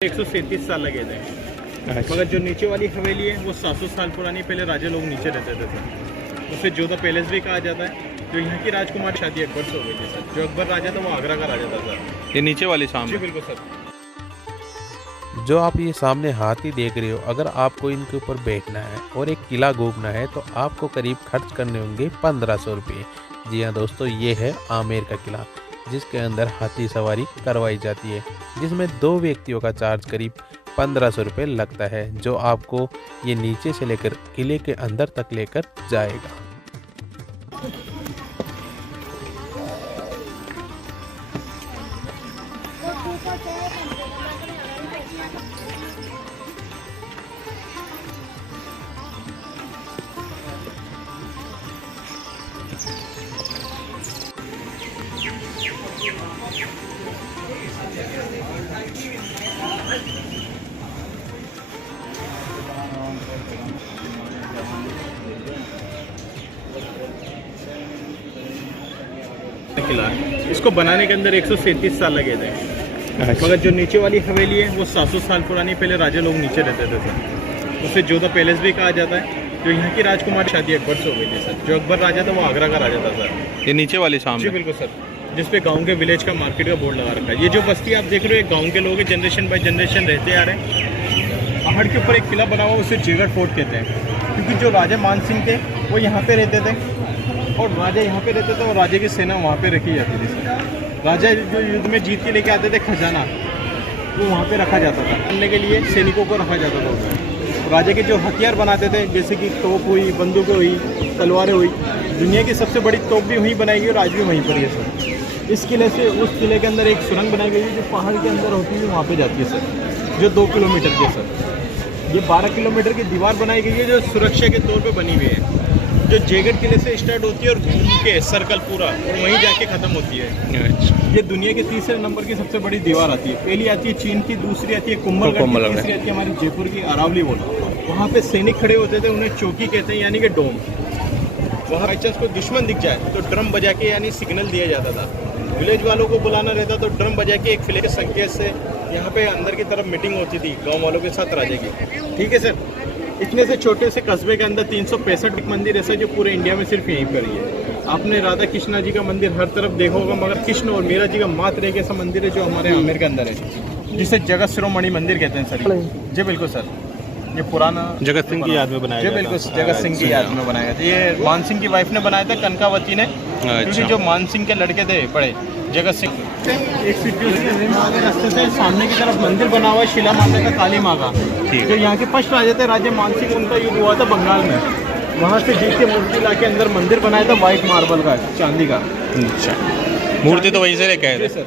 137 साल लगे थे। मगर जो नीचे वाली हवेली है वो 700 साल पुरानी, पहले राजा लोग नीचे रहते थे सर। उसे जोधा पैलेस भी कहा जाता है। जो यहाँ की राजकुमारी शादी अकबर से हो गई थी सर। जो अकबर राजा था वो आगरा का राजा था सर। ये नीचे वाली सामने? जी बिल्कुल सर। जो आप ये सामने हाथी देख रहे हो, अगर आपको इनके ऊपर बैठना है और एक किला घूमना है तो आपको करीब खर्च करने होंगे 1500 रुपये। जी हाँ दोस्तों, ये है आमेर का किला, जिसके अंदर हाथी सवारी करवाई जाती है, जिसमें 2 व्यक्तियों का चार्ज करीब 1500 रुपये लगता है, जो आपको ये नीचे से लेकर किले के अंदर तक लेकर जाएगा। किला है, इसको बनाने के अंदर 137 साल लगे थे। मगर जो नीचे वाली हवेली है वो 700 साल पुरानी, पहले राजा लोग नीचे रहते थे सर। उसे जोधा पैलेस भी कहा जाता है। जो यहाँ की राजकुमारी शादी अकबर से हो गई थी सर। जो अकबर राजा था वो आगरा का राजा था सर। ये नीचे वाली सामने? जी बिल्कुल सर। जिसपे गांव के विलेज का मार्केट का बोर्ड लगा रखा है। ये जो बस्ती आप देख रहे हो, गांव के लोग जनरेशन बाय जनरेशन रहते आ रहे हैं। पहाड़ के ऊपर एक किला बना हुआ, उसे जेगढ़ फोर्ट कहते हैं, क्योंकि जो राजा मानसिंह थे वो यहाँ पे रहते थे और राजा यहाँ पे रहते थे और राजा की सेना वहाँ पे रखी जाती थी सर। राजा जो युद्ध में जीत के लेके आते थे खजाना, वो वहाँ पे रखा जाता था। करने के लिए सैनिकों को रखा जाता था उसमें। राजा के जो हथियार बनाते थे, जैसे कि तोप हुई, बंदूकें हुई, तलवारें हुई, दुनिया की सबसे बड़ी तोप भी वहीं बनाई गई और आज भी वहीं पर है सर। इस किले से उस किले के अंदर एक सुरंग बनाई गई है जो पहाड़ के अंदर होती है, वहाँ पे जाती है सर, जो 2 किलोमीटर की है सर। ये 12 किलोमीटर की दीवार बनाई गई है जो सुरक्षा के तौर पे बनी हुई है, जो जेगढ़ किले से स्टार्ट होती है और घूम के सर्कल पूरा और वहीं जाके ख़त्म होती है। ये दुनिया के तीसरे नंबर की सबसे बड़ी दीवार आती है। पहली आती है चीन की, दूसरी आती है कुंभलगढ़ की, तीसरी आती है हमारी जयपुर की अरावली वॉल। वहाँ पे सैनिक खड़े होते थे, उन्हें चौकी कहते हैं, यानी कि डोम। वहाँ बाई चांस कोई दुश्मन दिख जाए तो ड्रम बजा के यानी सिग्नल दिया जाता था। विलेज वालों को बुलाना रहता तो ड्रम बजा के एक फ्लैग के संकेत से यहाँ पे अंदर की तरफ मीटिंग होती थी गांव वालों के साथ राजा की। ठीक है सर। इतने से छोटे से कस्बे के अंदर 365 मंदिर ऐसा जो पूरे इंडिया में सिर्फ यहीं पर ही है। आपने राधा कृष्णा जी का मंदिर हर तरफ देखा होगा, मगर कृष्ण और मीरा जी का मात्र एक ऐसा मंदिर है जो हमारे आमेर के अंदर है, जिसे जगत शिरोमणि मंदिर कहते हैं सर। जी बिल्कुल सर। ये पुराना जगत सिंह की याद में बनाया? जी बिल्कुल, जगत सिंह की याद में बनाया था। ये मान सिंह की वाइफ ने बनाया था, कनकावती ने। क्योंकि जो मान सिंह के लड़के थे बड़े, जगत सिंह, एक रास्ते से सामने की तरफ मंदिर बना हुआ है शिला माता का, काली माँ का। जो यहाँ के फर्स्ट राजा थे, राजा मान सिंह, उनका युद्ध हुआ था बंगाल में। वहाँ से जीत के मूर्ति ला के अंदर मंदिर बनाया था, व्हाइट मार्बल का, चांदी का। अच्छा, मूर्ति तो वहीं से लेके आए थे सर।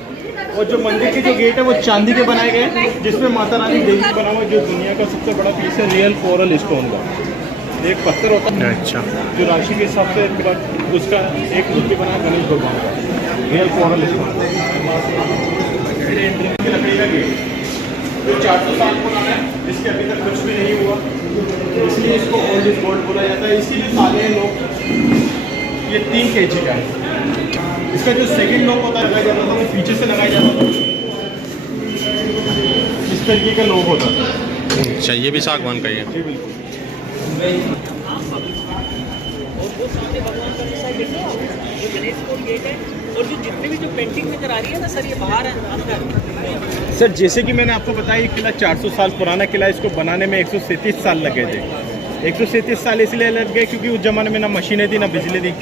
और जो मंदिर के जो गेट है वो चांदी के बनाए गए, जिसमें माता रानी देवी बना हुआ, जो दुनिया का सबसे बड़ा पीस है रियल कोरल स्टोन का। एक पत्थर होता है, अच्छा, जो राशि के हिसाब से उसका एक मूर्ति बना गणेश भगवान का, रियल कोरल स्टोन। लकड़ी का गेट जो 400 साल पुराना है, जिसके अभी तक कुछ भी नहीं हुआ, इसलिए इसको ओल्ड इज गोल्ड बोला जाता है। इसीलिए साले लोग, ये 3 kg का है। इसका जो सेकंड लॉक होता है लगाया जाता था, वो पीछे से लगाया जाता था, इस तरीके का लॉक होता था। अच्छा, ये भी सागवान का ही है? जी बिल्कुल। और जो जितने भी जो पेंटिंग नजर आ रही है ना सर, ये बाहर है अंदर। सर जैसे कि मैंने आपको बताया, ये किला 400 साल पुराना किला, इसको बनाने में 137 साल लगे थे। 137 साल इसलिए लग गए क्योंकि उस जमाने में ना मशीनें थी ना बिजली थी,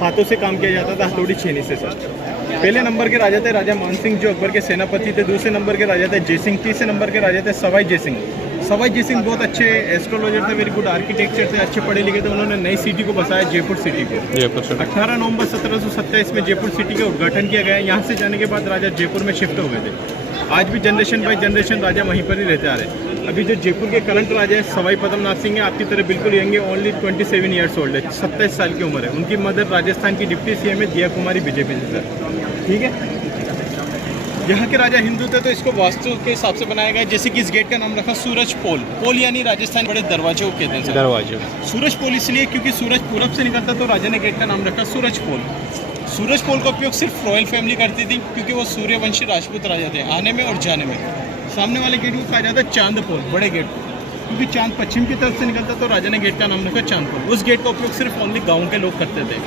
हाथों से काम किया जाता था, हथौड़ी छेनी से सर। पहले नंबर के राजा थे राजा मानसिंह, जो अकबर के सेनापति थे। दूसरे नंबर के राजा थे जयसिंह। तीसरे नंबर के राजा थे सवाई जयसिंह। सवाई जयसिंह बहुत अच्छे एस्ट्रोलॉजर थे, वेरी गुड आर्किटेक्चर थे, अच्छे पढ़े लिखे थे। उन्होंने नई सिटी को बसाया, जयपुर सिटी को। 18 नवंबर 1727 में जयपुर सिटी का उद्घाटन किया गया। यहाँ से जाने के बाद राजा जयपुर में शिफ्ट हो गए थे। आज भी जनरेशन बाय जनरेशन राजा वहीं पर ही रहते आ रहे हैं। अभी जो जयपुर के करंट राजा है सवाई पद्मनाथ सिंह है, आपकी तरह बिल्कुल यंग है, ओनली 27 ईयर्स ओल्ड है, 27 साल की उम्र है। उनकी मदर राजस्थान की डिप्टी सीएम है, दिया कुमारी बीजेपी से सर। ठीक है। यहाँ के राजा हिंदू थे तो इसको वास्तु के हिसाब से बनाया गया। जैसे कि इस गेट का नाम रखा सूरज पोल। पोल यानी राजस्थान बड़े दरवाजे को कहते हैं सर। दरवाजे। सूरज पोल इसलिए क्योंकि सूरज पूरब से निकलता, तो राजा ने गेट का नाम रखा सूरज पोल। सूरज पोल का उपयोग सिर्फ रॉयल फैमिली करती थी, क्योंकि वो सूर्यवंशी राजपूत राजा थे, आने में और जाने में। सामने वाले गेट को कहा जाता है चांद पोल, बड़े गेट को, क्योंकि चांद पश्चिम की तरफ से निकलता तो राजा ने गेट का नाम रखा चांद पोल। उस गेट का उपयोग सिर्फ ओनली गाँव के लोग करते थे,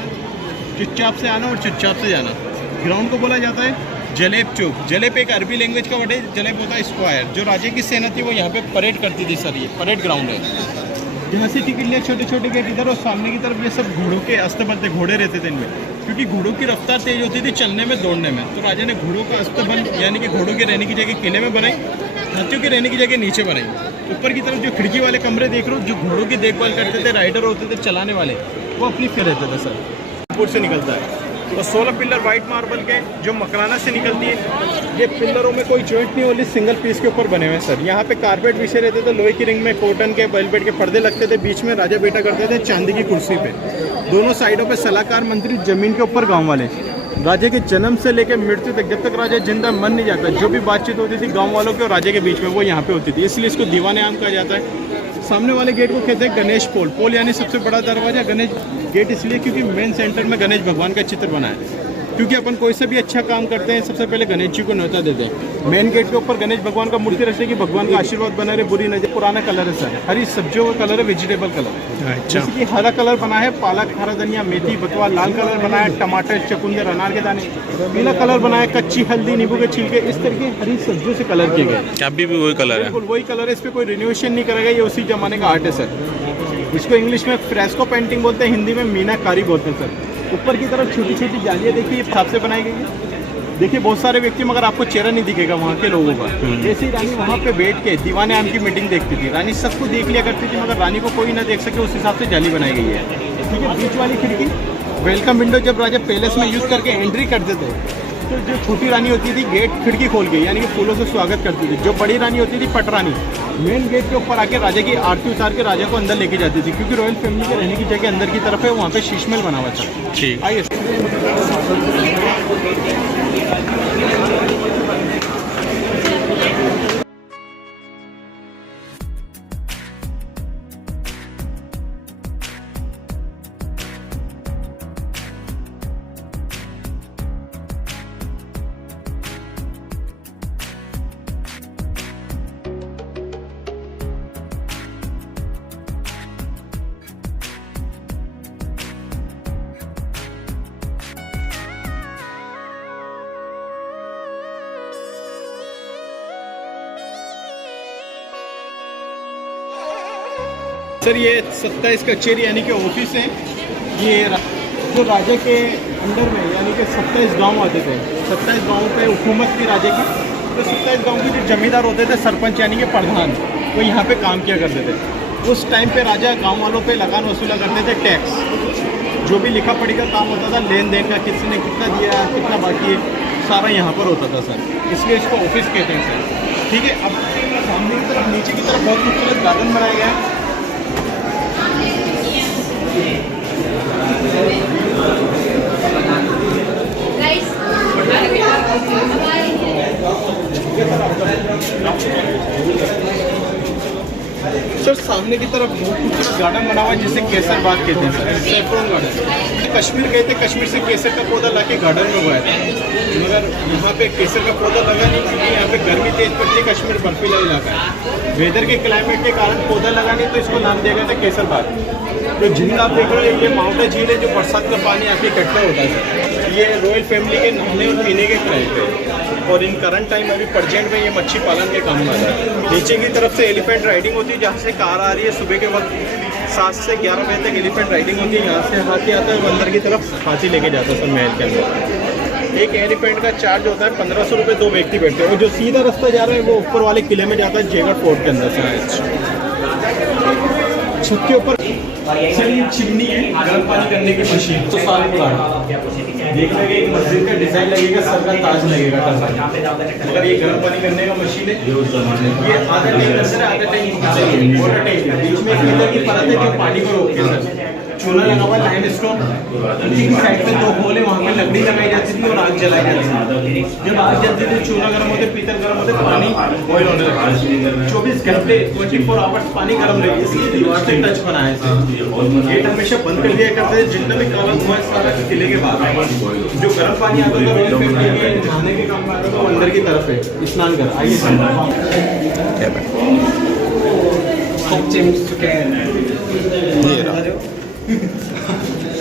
चुपचाप से आना और चुपचाप से जाना। ग्राउंड को बोला जाता है जलेब चौक। जलेब एक अरबी लैंग्वेज का वर्ड है, जलेब होता है स्क्वायर। जो राजे की सेना थी वो यहाँ पे परेड करती थी सर, ये परेड ग्राउंड है। यहाँ से टिकट लिया, छोटे छोटे गेट इधर, और सामने की तरफ ये सब घोड़ों के अस्तबल थे, घोड़े रहते थे इनमें, क्योंकि घोड़ों की रफ्तार तेज होती थी चलने में, दौड़ने में। तो राजा ने घोड़ों का अस्तबल यानी कि घोड़ों के रहने की जगह किले में बनाई, हाथियों के रहने की जगह नीचे बनाई। ऊपर की तरफ जो खिड़की वाले कमरे देख रहे हो, जो घोड़ों की देखभाल करते थे, राइडर होते थे चलाने वाले, वो अपनी फिर रहते थे सर। ऊपर से निकलता है और 16 पिलर वाइट मार्बल के जो मकराना से निकलती है। ये पिलरों में कोई जॉइंट नहीं, ओनली सिंगल पीस के ऊपर बने हुए हैं सर। यहाँ पे कारपेट बिछे रहते थे, लोहे की रिंग में कॉटन के वेलवेट के पर्दे लगते थे, बीच में राजा बैठा करते थे चांदी की कुर्सी पे। दोनों साइडों पे सलाहकार मंत्री, जमीन के ऊपर गाँव वाले। राजा के जन्म से लेकर मृत्यु तक, जब तक राजा जिंदा मन नहीं जाता, जो भी बातचीत होती थी गाँव वालों के और राजा के बीच में, वो यहाँ पे होती थी। इसलिए इसको दीवाने आम कहा जाता है। सामने वाले गेट को कहते हैं गणेश पोल। पोल यानी सबसे बड़ा दरवाजा, गणेश गेट इसलिए क्योंकि मेन सेंटर में गणेश भगवान का चित्र बना है। क्योंकि अपन कोई से भी अच्छा काम करते हैं सबसे पहले गणेश जी को न्योता देते हैं। मेन गेट के ऊपर गणेश भगवान का मूर्ति रखते कि भगवान का आशीर्वाद बना रहे, बुरी नजर। पुराना कलर है सर, हरी सब्जियों का कलर है, वेजिटेबल कलर। जैसे कि हरा कलर बना है पालक, हरा धनिया, मेथी, बथुआ। लाल कलर बना है टमाटर, चुकंदर, अनार के दाने। पीला कलर बना है कच्ची हल्दी, नींबू के छिलके। इस तरीके हरी सब्जियों से कलर किए गए। अभी भी वही कलर है, बिल्कुल वही कलर है, इस पर कोई रिनोवेशन नहीं करेगा, ये उसी जमाने का आर्ट है सर। इसको इंग्लिश में फ्रेस्को पेंटिंग बोलते हैं, हिंदी में मीनाकारी बोलते हैं सर। ऊपर की तरफ छोटी छोटी जालियाँ देखिए, ये हाथ से बनाई गई है। देखिए बहुत सारे व्यक्ति, मगर आपको चेहरा नहीं दिखेगा वहाँ के लोगों का। जैसे ही रानी वहाँ पे बैठ के दीवाने आम की मीटिंग देखती थी, रानी सबको देख लिया करती थी, मगर रानी को कोई ना देख सके, उस हिसाब से जाली बनाई गई है। ठीक है, बीच वाली खिड़की वेलकम विंडो। जब राजा पैलेस में यूज़ करके एंट्री करते थे, तो जो छोटी रानी होती थी गेट खिड़की खोल के यानी कि फूलों से स्वागत करती थी। जो बड़ी रानी होती थी पटरानी, मेन गेट के ऊपर आके राजा की आरती उतार के राजा को अंदर लेके जाती थी, क्योंकि रॉयल फैमिली के रहने की जगह अंदर की तरफ है, वहाँ पे शीशमहल बना हुआ था। ठीक, आइए सर, ये 27 कचेरी यानी कि ऑफिस है। ये जो राजा के अंडर में यानी कि 27 गांव आते थे, 27 गांवों पे हुकूमत थी राजा की। तो 27 गांव के जो जमींदार होते थे, सरपंच यानी कि प्रधान, वो यहाँ पे काम किया करते थे। उस टाइम पे राजा गांव वालों पे लगान वसूला करते थे, टैक्स। जो भी लिखा पढ़ी का काम होता था, लेन देन का, किसी ने कितना दिया, कितना बाकी है, सारा यहाँ पर होता था सर। इसलिए इसको ऑफिस कहते हैं सर। ठीक है, अब सामने की तरफ, नीचे की तरफ बहुत खूबसूरत गार्डन बनाया गया है। सर सामने की तरफ बहुत खूबसूरत गार्डन बना हुआ है, जिसे केसर बाग कहते हैं सर, सैफरन गार्डन। कश्मीर गए थे, कश्मीर से केसर का पौधा लाके गार्डन में उगाया था, मगर यहाँ पे केसर का पौधा लगा नहीं, क्योंकि यहाँ पे गर्मी तेज पड़ती है, कश्मीर बर्फीला इलाका है। वेदर के क्लाइमेट के कारण पौधा लगा नहीं, तो इसको नाम दिया गया था केसर बाग। जो झील आप देख रहे हो, ये माउंटा झील है, जो बरसात का पानी आके इकट्ठा होता है। ये रॉयल फैमिली के नहाने और पीने के क्राइम पे, और इन करंट टाइम अभी प्रेजेंट में ये मच्छी पालन के काम में है। नीचे की तरफ से एलिफेंट राइडिंग होती है, जहाँ से कार आ रही है सुबह के वक्त 7 से 11 बजे तक एलिफेंट राइडिंग होती है। यहाँ से हाथी आता है, अंदर की तरफ हाथी लेके जाता है सर महल के अंदर। एक एलिफेंट का चार्ज होता है 1500 रुपये, 2 व्यक्ति बैठते हैं। और जो सीधा रास्ता जा रहा है वो ऊपर वाले किले में जाता है, जयगढ़ फोर्ट के अंदर से। छत के ऊपर सर ये चिमनी है, गर्म पानी करने की मशीन, तो साल पुराना। देखने में एक मस्जिद का डिजाइन लगेगा, सर का ताज लगेगा, मगर ये गर्म पानी करने का मशीन है। ये आधा टैंक अंदर है, आधा टैंक वाटर टैंक है। बीच में एक मीटर की परत है जो पानी को रोकती है सर। चूना लगा हुआ लाइम स्टोन, नीचे की साइड में 2 होल है, वहाँ पे लकड़ी लगाई जाती थी और आग जलाई जाती थी। जब आग जलती थी, चूना गर्म होते, पीतल गर्म होते, पानी बॉयल होने लगता है। 24 घंटे 24 आवर्स पानी गर्म रहे, इसलिए दीवार से टच बनाए थे। गेट हमेशा बंद कर दिया करते थे, जितना भी काला धुआं है सारा किले के बाहर। जो गर्म पानी आता था रॉयल फैमिली के नहाने के काम में आता था, वो अंदर की तरफ है स्नान घर। आइए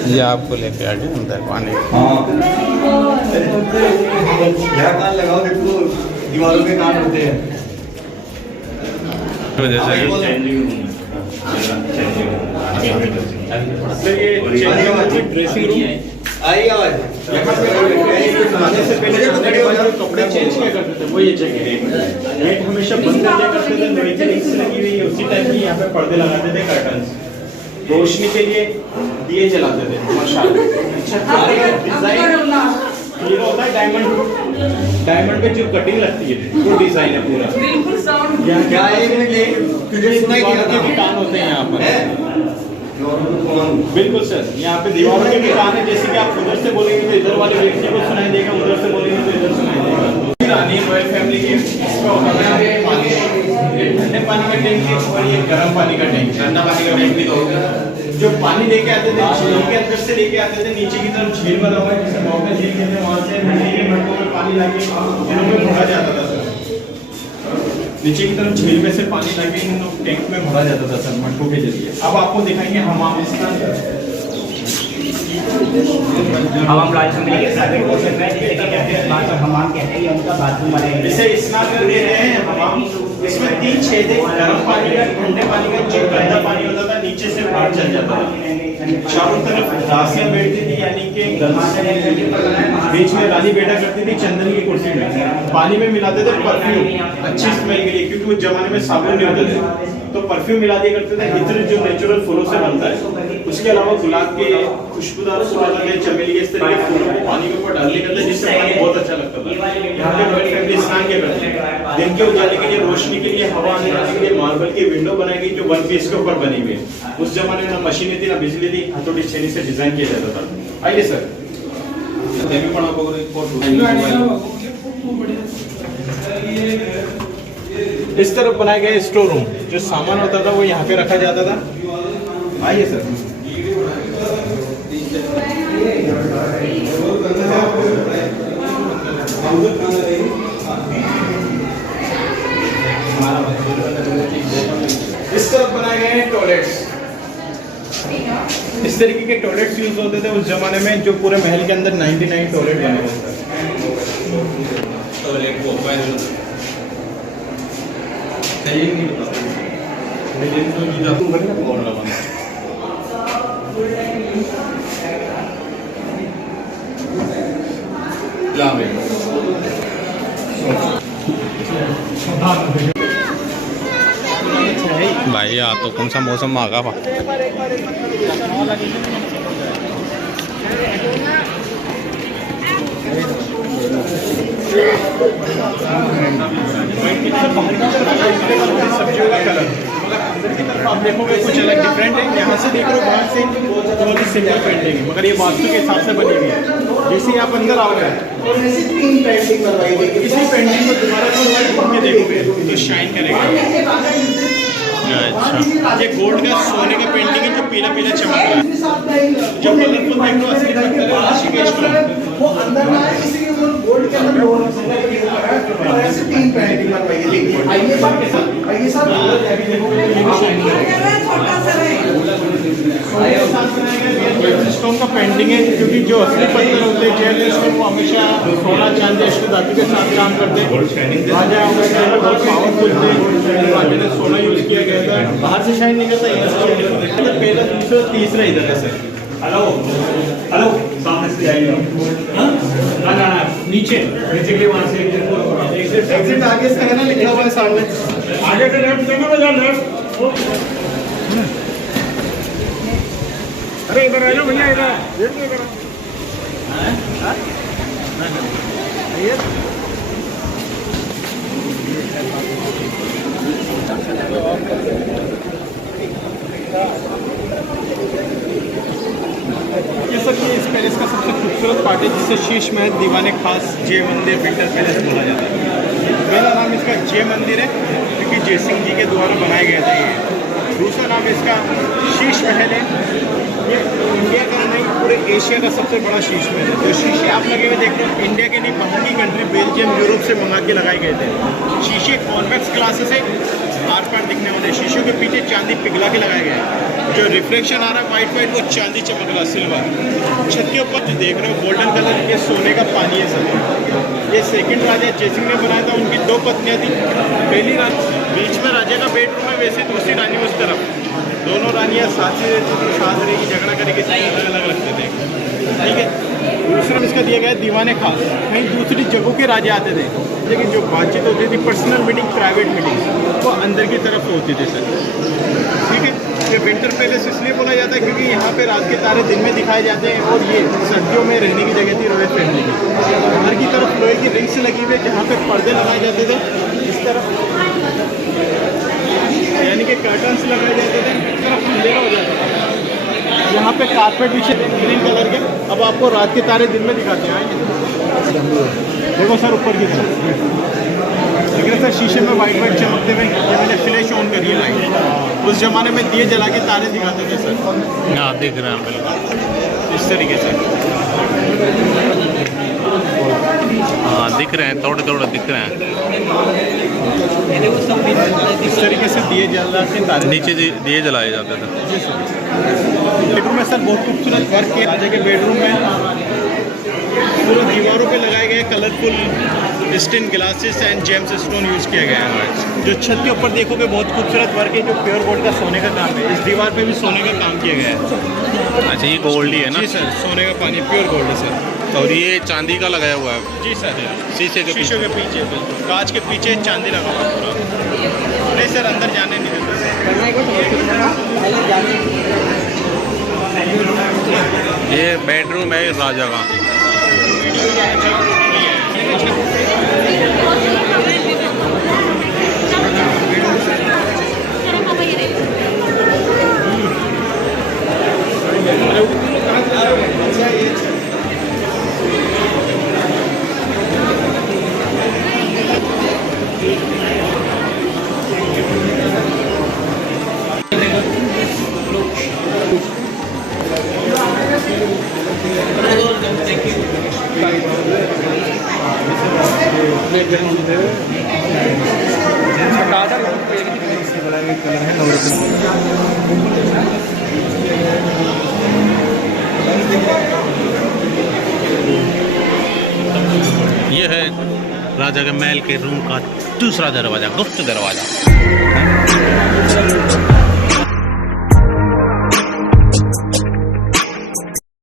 ये आपको लेके आ गए अंदर पानी। कान लगाओ, देखो दीवारों के कान होते हैं। तो जैसे ड्रेसिंग रूम से पहले कपड़े चेंज किया करते थे, वो ये जगह गेट हमेशा बंद कर दिया करते थे। लोहे की रिंग्स लगी हुई है, उसी टाइप की यहाँ पे पर्दे लगाते थे, कर्टन्स रोशनी के लिए दिए जलाते थे। ये होता है डायमंड पे जो कटिंग लगती है वो डिजाइन है पूरा। क्या कान होते हैं यहाँ पर, बिल्कुल सर। यहाँ पे दीवारों के भी कान है, जैसे कि आप उधर से बोलेंगे तो इधर वाले व्यक्ति को सुनाई देगा, उधर से बोलेंगे तो इधर सुनाई देगा। रानी रॉयल फैमिली के ठंडे पानी का टैंक है और ये गर्म पानी का टैंक। ठंडा पानी का टैंक भी तो जो पानी लेके आते थे झील के अंदर से लेके आते थे, नीचे की तरफ झील बना हुआ है जिसे मौका झील कहते हैं, वहाँ से मिट्टी के मटकों में पानी लाके झीलों में भरा जाता था सर। नीचे की तरफ झील में से पानी लाके इन टैंक में भरा जाता था सर, मटकों के जरिए। अब आपको दिखाएंगे हमाम इसका हमाम राजस्थान के प्राइवेट पोर्शन में, जैसे कि कहते हैं बात हमाम कहते हैं, उनका बाथरूम वाले जैसे स्नान कर रहे हैं हमाम। इसमें 3 छेद है, गर्म पानी का, ठंडे पानी का। जो गंदा पानी होता था नीचे से बाहर चल जाता था। चारों तरफ दासियां बैठती थी, यानी कि बीच में रानी बैठा करती थी चंदन की कुर्सी में। पानी में मिलाते थे परफ्यूम अच्छी स्मेल के लिए, क्योंकि उस जमाने में साबुन नहीं होते थे, तो परफ्यूम मिला दिया करते थे। इत्र जो नेचुरल फूलों से बनता है, उसके अलावा गुलाब के खुशबूदार फूल आते थे, चमेली के, इस तरह के फूलों को पानी के ऊपर डाल दिया करते थे, जिससे पानी बहुत अच्छा लगता था। यहाँ पे रॉयल फैमिली स्नान किया करते हैं। दिन के उजाले के लिए, रोशनी के लिए, हवा आने जाने के लिए मार्बल की विंडो बनाई गई, जो 1 पीस के ऊपर बनी हुई है। उस जमाने में ना मशीनें थी ना बिजली थी, हथौड़ी छेनी से डिजाइन किया जाता था। आइए सर, इस तरफ बनाए गए स्टोर रूम, जो सामान होता था वो यहाँ पे रखा जाता था। आइए सर, इस तरफ बनाए गए हैं टॉयलेट्स। इस तरीके के टॉयलेट्स यूज होते थे उस जमाने में, जो पूरे महल के अंदर 99 टॉयलेट बने हुए थे। भाई आ तो कौन सा मौसम आ गया सब्जियों का कलर आप देखोगे कुछ अलग डिफरेंट है। यहाँ से देख रहे हो बाहर से बहुत ही सिंपल पेंटिंग है, मगर ये वास्तु के हिसाब से बनी हुई है। जैसे आप अंदर आओगे और ऐसी 3 पेंटिंग बनवाई गई, इसी पेंटिंग को दोबारा देखोगे तो शाइन करेगा। अच्छा, ये गोल्ड का सोने का पेंटिंग है, जो पीला पीला चमक रहा है। जो कलरफुल देख लो असली पत्थर है, ऋषिकेश का वो अंदर ना है, इसलिए वो गोल्ड के अंदर लोन और ऐसे 3 पेंटिंग बनवाई गई। आइए बात के साथ, आइए साहब, अभी देखोगे तो ये भी शाइन करेगा। स्टोन का पेंटिंग है, क्योंकि जो असली पत्थर होते हैं जेल स्टोन, वो हमेशा सोना चांदी अष्ट धातु के साथ काम करते हैं। राजा बहुत पावरफुल थे, राजा ने सोना यूज किया गया था। बाहर से शाइन निकलता है, पहला, दूसरा, तीसरा इधर है सर। हेलो हेलो, सामने से आइए। ना ना नीचे नीचे के वहाँ से एग्जिट आगे से है ना, लिखा हुआ है सामने। आगे से लेफ्ट देखो, लेफ्ट। अरे इधर आ जाओ भैया, इधर जाते हैं, जिसे शीश महल दीवाने खास जय मंदिर विंटर पैलेस बोला जाता है। पहला नाम इसका जय मंदिर है, क्योंकि जय सिंह जी के द्वारा बनाए गए थे ये। दूसरा नाम इसका शीश महल है। ये इंडिया का नहीं, पूरे एशिया का सबसे बड़ा शीश महल है। जो शीशे आप लगे हुए देख रहे हो, इंडिया के नहीं, बाहर की कंट्री बेल्जियम यूरोप से मंगा के लगाए गए थे। शीशे कॉन्वेक्स ग्लासेस है, आर पार दिखने वाले। शीशों के पीछे चांदी पिघला के लगाए गए हैं। जो रिफ्लेक्शन आ रहा है वाइट वाइट, वो चांदी चमक रहा, सिल्वर। छत के ऊपर जो देख रहे हो गोल्डन कलर के सोने का पानी है सब। ये सेकंड राजा जय सिंह ने बनाया था। उनकी 2 पत्नियां थी। पहली रानी बीच में राजा का बेडरूम है, वैसे दूसरी रानी उस तरफ। दोनों रानियां साथ ही रहती थी, साथ रहेगी, झगड़ा करेगी, अलग अलग रखते थे। ठीक है। दूसरा में इसका दिया गया है दीवाने खास। कहीं दूसरी जगहों के राजा आते थे, लेकिन जो बातचीत होती थी, पर्सनल मीटिंग, प्राइवेट मीटिंग, वो अंदर की तरफ होती थी सर। ठीक है। ये विंटर पैलेस इसलिए बोला जाता है क्योंकि यहाँ पे रात के तारे दिन में दिखाए जाते हैं, और ये सर्दियों में रहने की जगह थी रॉयल फैमिली की। अंदर की तरफ लोहे की रिंग्स लगी हुई है, जहाँ पे पर्दे लगाए जाते थे इस तरफ, यानी कि कर्टन्स लगाए जाते थे, इस तरफ अंधेरा हो जाता था। यहाँ पे कारपेट बिछे थे ग्रीन कलर के। अब आपको रात के तारे दिन में दिखाते हैं, देखो सर ऊपर की तरफ देख रहे सर, शीशे में वाइट वाइट चमकते हुए। ये मैंने फ्लैश ऑन करी है लाइट। उस जमाने में दिए जला के तारे दिखाते थे सर। हाँ दिख रहे हैं बिल्कुल इस तरीके से। हाँ दिख रहे हैं, थोड़े थोड़े दिख रहे हैं। इस तरीके से दिए जला के तारे नीचे दिए जलाए जाते थे। बेडरूम में सर बहुत खूबसूरत वर्क किया। राजा के बेडरूम में पूरे दीवारों पे लगाए गए colourful stain glasses and gems stone use किया गया है। जो छत के ऊपर देखोगे बहुत खूबसूरत वर्क है, जो प्योर गोल्ड का सोने का काम है। इस दीवार पे भी सोने का काम किया गया है। अच्छा ये गोल्ड ही है ना? जी सर, सोने का पानी प्योर गोल्ड है सर। और ये चांदी का लगाया हुआ है? जी सर, शीशे के शीशों के पीछे, बिल्कुल कांच के पीछे चांदी लगा हुआ पूरा। नहीं सर, अंदर जाने नहीं देते। ये बेडरूम है राजा का। ये है राजा के महल के रूम का दूसरा दरवाजा, गुप्त दरवाजा।